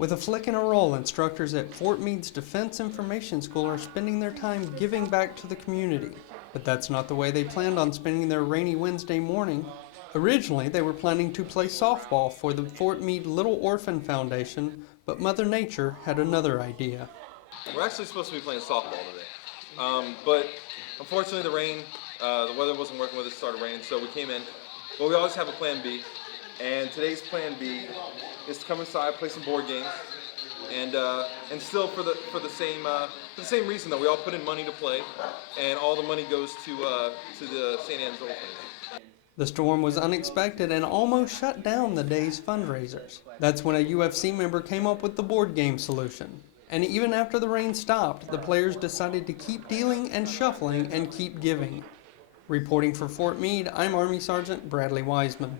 With a flick and a roll, instructors at Fort Meade's Defense Information School are spending their time giving back to the community. But that's not the way they planned on spending their rainy Wednesday morning. Originally, they were planning to play softball for the Fort Meade Little Orphan Foundation, but Mother Nature had another idea. We're actually supposed to be playing softball today, but unfortunately the rain, the weather wasn't working with us, started raining, so we came in. But we always have a plan B, and today's plan B is to come inside, play some board games, and still for the same reason that we all put in money to play, and all the money goes to the St. Anne's Orphanage. The storm was unexpected and almost shut down the day's fundraisers. That's when a UFC member came up with the board game solution. And even after the rain stopped, the players decided to keep dealing and shuffling and keep giving. Reporting for Fort Meade, I'm Army Sergeant Bradley Wiseman.